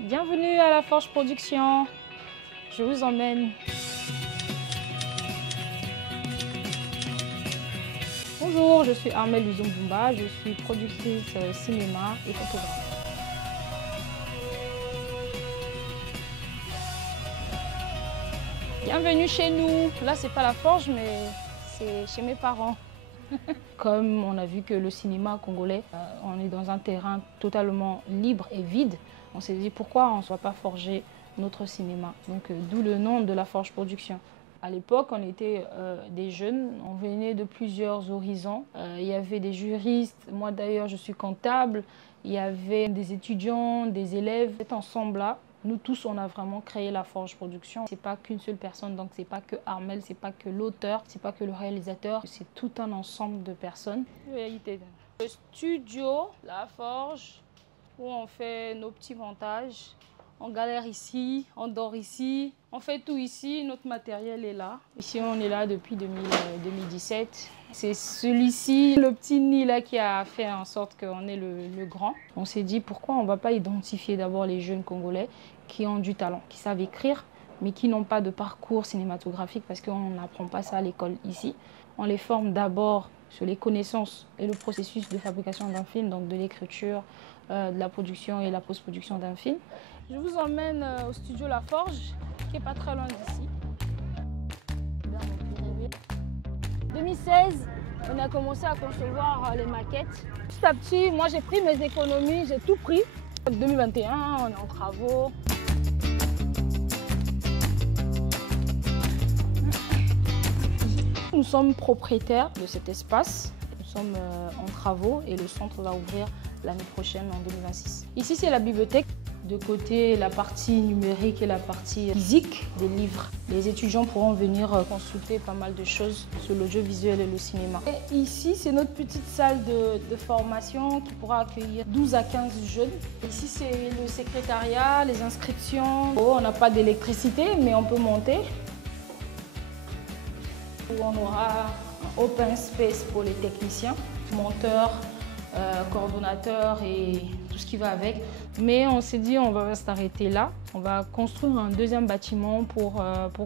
Bienvenue à la Forge Production. Je vous emmène. Bonjour, je suis Armelle Luzon-Bumba, je suis productrice cinéma et photographe. Bienvenue chez nous. Là, c'est pas la Forge, mais c'est chez mes parents. Comme on a vu que le cinéma congolais, on est dans un terrain totalement libre et vide, on s'est dit pourquoi on ne soit pas forger notre cinéma. Donc d'où le nom de la Forge Production. À l'époque, on était des jeunes, on venait de plusieurs horizons. Il y avait des juristes, moi d'ailleurs je suis comptable, il y avait des étudiants, des élèves. Cet ensemble-là, nous tous, on a vraiment créé la Forge Production. C'est pas qu'une seule personne, donc c'est pas que Armelle, c'est pas que l'auteur, c'est pas que le réalisateur, c'est tout un ensemble de personnes. Le studio, la Forge, où on fait nos petits montages. On galère ici, on dort ici, on fait tout ici, notre matériel est là. Ici, on est là depuis 2017. C'est celui-ci, le petit nid là, qui a fait en sorte qu'on est le grand. On s'est dit pourquoi on ne va pas identifier d'abord les jeunes Congolais qui ont du talent, qui savent écrire, mais qui n'ont pas de parcours cinématographique parce qu'on n'apprend pas ça à l'école ici. On les forme d'abord sur les connaissances et le processus de fabrication d'un film, donc de l'écriture, de la production et la post-production d'un film. Je vous emmène au studio La Forge, qui n'est pas très loin d'ici. En 2016, on a commencé à concevoir les maquettes. Petit à petit, moi j'ai pris mes économies, j'ai tout pris. En 2021, on est en travaux. Nous sommes propriétaires de cet espace. Nous sommes en travaux et le centre va ouvrir l'année prochaine, en 2026. Ici, c'est la bibliothèque. De côté, la partie numérique et la partie physique des livres. Les étudiants pourront venir consulter pas mal de choses sur l'audiovisuel et le cinéma. Et ici, c'est notre petite salle de formation qui pourra accueillir 12 à 15 jeunes. Ici, c'est le secrétariat, les inscriptions. On n'a pas d'électricité, mais on peut monter. Où on aura un open space pour les techniciens, monteurs, coordonnateurs et tout ce qui va avec. Mais on s'est dit on va s'arrêter là. On va construire un deuxième bâtiment pour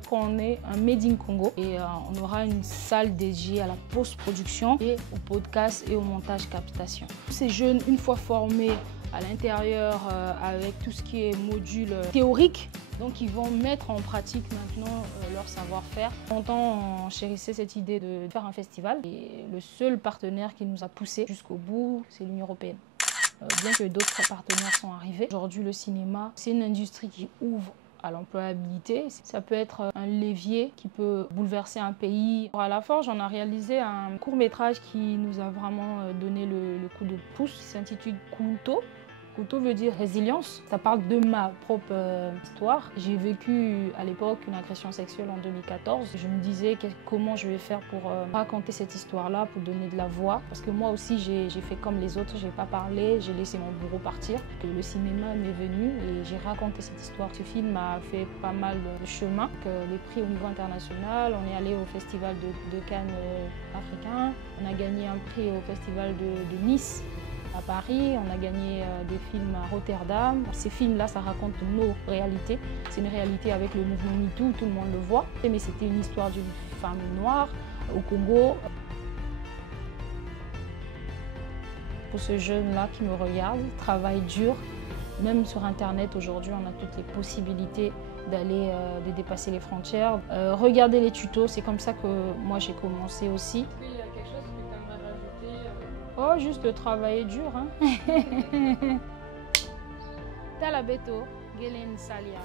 qu'on ait un Made in Congo. Et on aura une salle dédiée à la post-production et au podcast et au montage captation. Ces jeunes, une fois formés à l'intérieur avec tout ce qui est module théorique, donc ils vont mettre en pratique maintenant leur savoir-faire. Longtemps, on chérissait cette idée de faire un festival et le seul partenaire qui nous a poussé jusqu'au bout, c'est l'Union européenne. Bien que d'autres partenaires sont arrivés. Aujourd'hui, le cinéma, c'est une industrie qui ouvre à l'employabilité. Ça peut être un levier qui peut bouleverser un pays. À la Forge, on a réalisé un court-métrage qui nous a vraiment donné le coup de pouce. Il s'intitule Kunto. Kunto veut dire résilience. Ça parle de ma propre histoire. J'ai vécu à l'époque une agression sexuelle en 2014. Je me disais comment je vais faire pour raconter cette histoire-là, pour donner de la voix. Parce que moi aussi, j'ai fait comme les autres, j'ai pas parlé, j'ai laissé mon bourreau partir. Le cinéma m'est venu et j'ai raconté cette histoire. Ce film a fait pas mal de chemin. Les prix au niveau international, on est allé au festival de Cannes africain. On a gagné un prix au festival de Nice. À Paris, on a gagné des films à Rotterdam. Ces films-là, ça raconte nos réalités. C'est une réalité avec le mouvement MeToo, tout le monde le voit. Mais c'était une histoire d'une femme noire au Congo. Pour ce jeune-là qui me regarde, travaille dur. Même sur Internet, aujourd'hui, on a toutes les possibilités d'aller de dépasser les frontières. Regardez les tutos, c'est comme ça que moi j'ai commencé aussi. Oh, juste de travailler dur, hein. Talabeto, Gelen Salia.